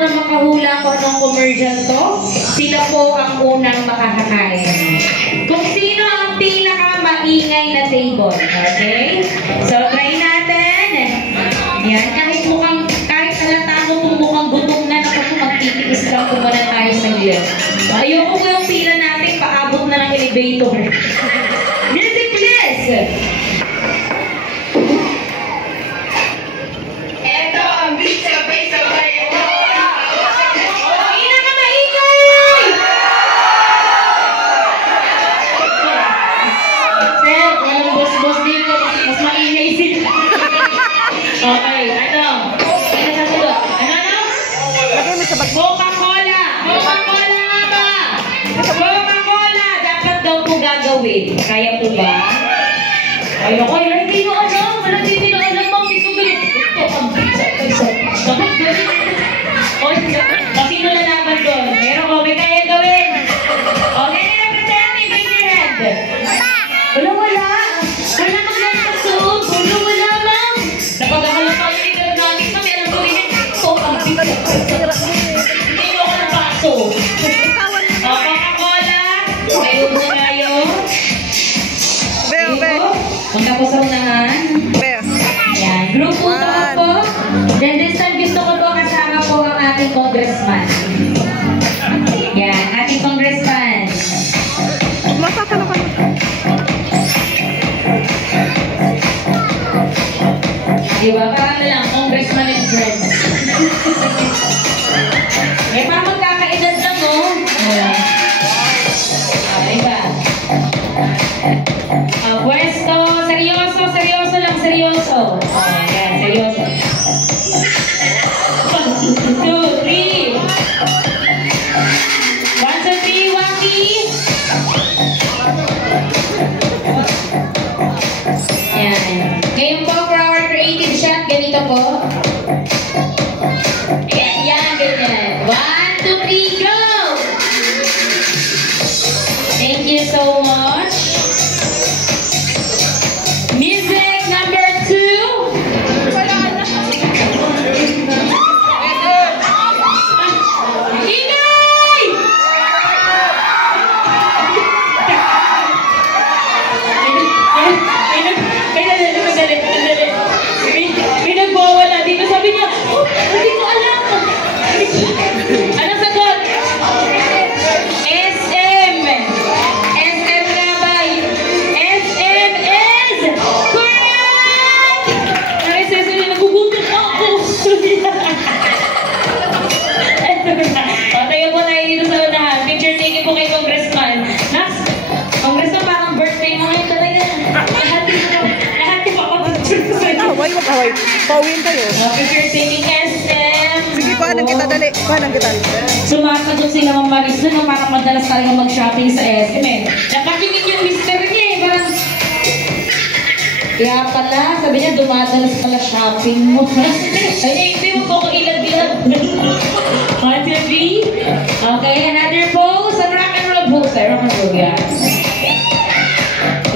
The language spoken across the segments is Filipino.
unang makahula kung anong commercial to, sila po ang unang makakakain. Kung sino ang pinaka-maingay na table. Okay? So, try natin. Yan. Kahit halata mo kung mukhang gutom na ako, magtitiis lang kung muna tayo sa liyo. Ayoko ko yung pila natin, paabot na ng elevator. Music, please! Ito ang sabay-sabay mo! Pinaka-maingay! Sir, yung boss-boss dito, mas maingay sila. Okay, ano? Ano sasagot? Ano? Coca-Cola! Coca-Cola nga ba? Coca-Cola! Dapat daw po gagawin. Kaya po ba? Ayoko, hindi ko alam. Hindi ko alam. Ma'am, dito ganito. Ito, ang pizza. Dapat gawin. O, sino lalaban doon? Meron ko, may kaya gawin. Okay, representative, bring your hand. Wala. Wala maglalakasod. Wala, ma'am. Napag-akalap pa yung leader namin. Ma'am, meron ko rin. Ito, ang pizza. Hindi mo ako ng paso. Coca-Cola. Kayo na tayo. Magkapos ang unahan. Yan. Group po po. Then this time gusto ko po kasama po ang ating congressman. Yan. Ating congressman. Diba? Parang na lang. Congressman and friends. Eh, parang magkakaedad lang, oh. Diba? Pwesto, seryoso lang, seryoso. Yan, seryoso. 1, 2, 3. 1, 2, 3, Waki. Yan. Ngayon po, for our creative shot, ganito po. Yan, ganyan. 1, 2, 3, go! Thank you so much. Music number 2. Ingay! May nagbawala dito. Sabi niya, oh, hindi ko alam. Ano sagot? SM. SM nga ba? SM is correct! Nareseso niya, nagugutom ako. Tayo po tayo dito sa unahan. Picture taking po kay Congressman. Congressman, parang birthday mo ngayon talaga. Lahat yung papapicture ko sa'yo. Away. Pawin kayo. Picture taking SM. Sige, paanang kita dali. Sumasagot sila Ma'am Maris doon, parang madalas talaga mag-shopping sa SM eh. Napakingin yung mister niya eh, parang... Kaya pala, sabi niya, dumadalas pala shopping mo. Ay, hindi mo po ko ilag-ilag. 1, 2, 3. Okay, another pose. Ang rock and roll pose. Rock and roll, yan.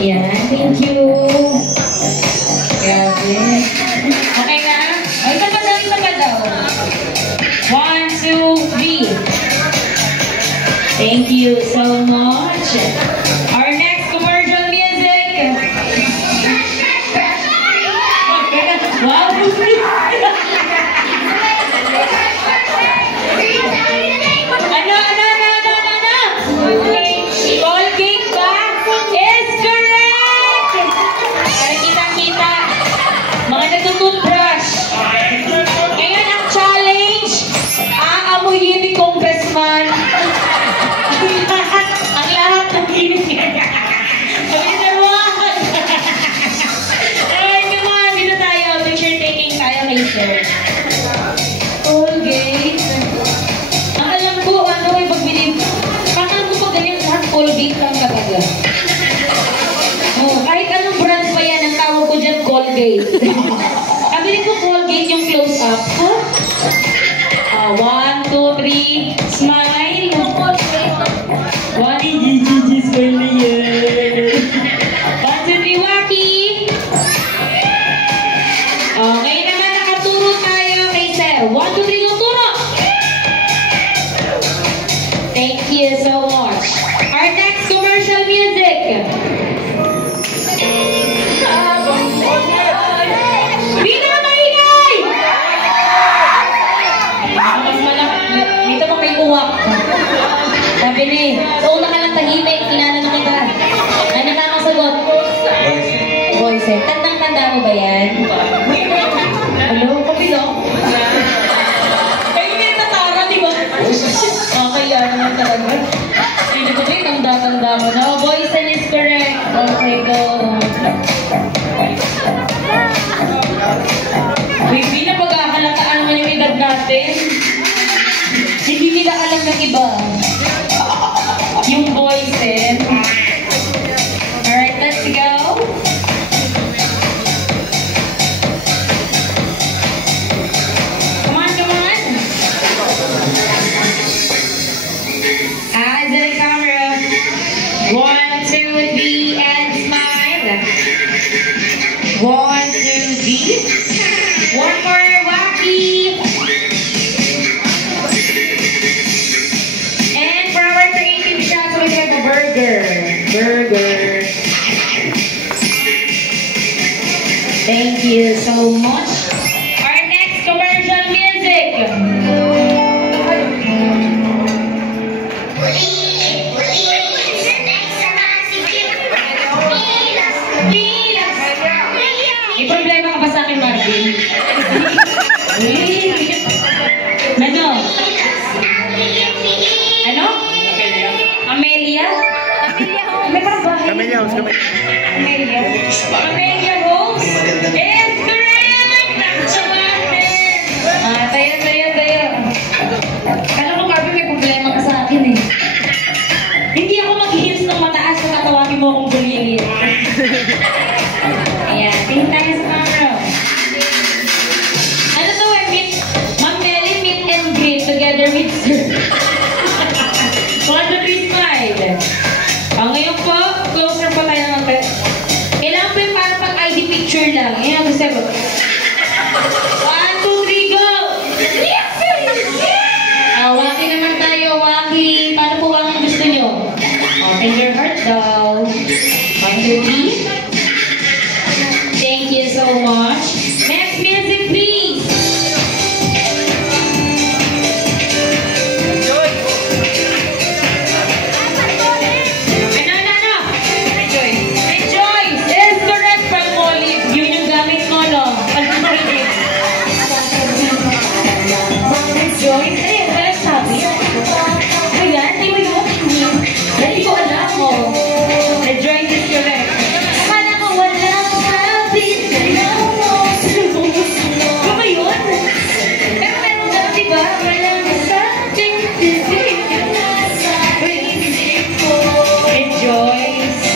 Yan, thank you. Okay na? O, isa pa daw. 1, 2, 3. Thank you so much. Our next commercial music. Wow! Ano? Colgate ba? Is correct! Para kita-kita. Mga nagtututbrush. Ngayon ang challenge, aamuyin ni Congressman ang lahat ng ginigyan. Sabi mo, ay, come on, dito tayo. Picture taking tayo kay sir. Colgate. Ang alam ko, yung pagbili, parang ko pag ganyan lahat, Colgate lang talaga. Kahit anong brand pa yan, ang tawag ko dyan, Colgate. Kabili ko Colgate yung close-up. Huh? 1, 2, 3, smile. 1, smile na yan. 1, 2, 3, Waki. Okay naman, nakaturo tayo kay Sir. 1, 2, 3, tuturo. iba. Yung voices. Alright, let's go. Come on, come on. Eyes at the camera. 1, 2, 3, and smile. 1, 2, 3. One more, Wacky. And for our creative shots, we have a burger. Burger. Thank you so much. Our next commercial music. May problema ka ba sa akin, Marvin? Ano? Ano? Amelia? May parang bahay. Camellia House, Amelia. Amelia House? Yes, correct! Nakasamatin! Tayo. Kala ko, Marvin, may problema ka sa akin eh. Hindi ako mag-hits ng mataas na tatawagin mo akong bulili. Ayan, tingin tayo sa camera. Ano to eh? Ma'am Melly, meet and greet together with Sir. 1, 2, 3, smile. Ngayon po, closer po tayo ng kailangan po yung para pag ID picture lang. Ayan, gusto ko. 1, 2, 3, go! Waki naman tayo, Waki. Paano po ang gusto nyo? Open your heart daw. 1, 2, 3. Thank you so much. Next music, please. Ano? Rejoice. Is correct from Olive. Yun yung gamit mo, no? Pag-marinig. Rejoice. Eh, wala sabi. Ayan, di mo yun. Hindi ko alam mo. Rejoice is correct. Akala ko wala sabi. Ano ba yun? Pero meron ka, di ba? Wala sabi. Rejoice.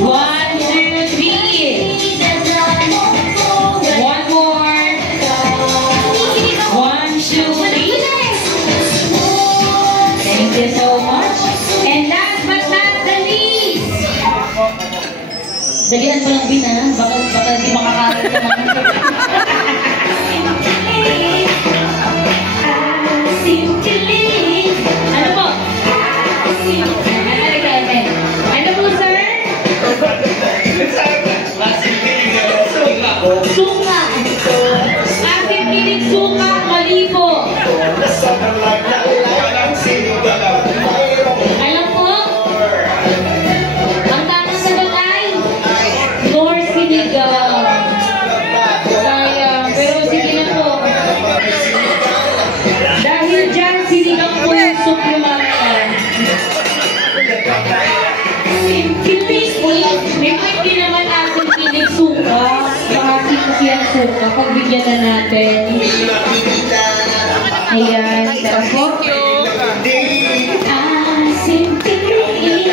1, 2, 3. One more. 1, 2, 3. Thank you so much. And last but not the least. Dalihan mo lang, Bin, ha? Baka di makakaroon ka mga. Ano po? Ano po, sir? Suka. Ating kinig suka, malipo. Alam po? Ang tamang sagot ay North Sinigaw. Sayang, pero sige na po. Dahil dyan, sinigang po yung soup yung mamaya. May hindi naman ating kinig suka. Makasip kasi ang suka. Pagbigyan na natin. Ayan, sarap po. Asim kinig.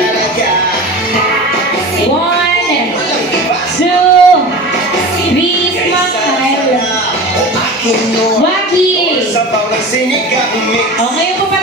1, 2, 3, smile. Wacky. Okay po pa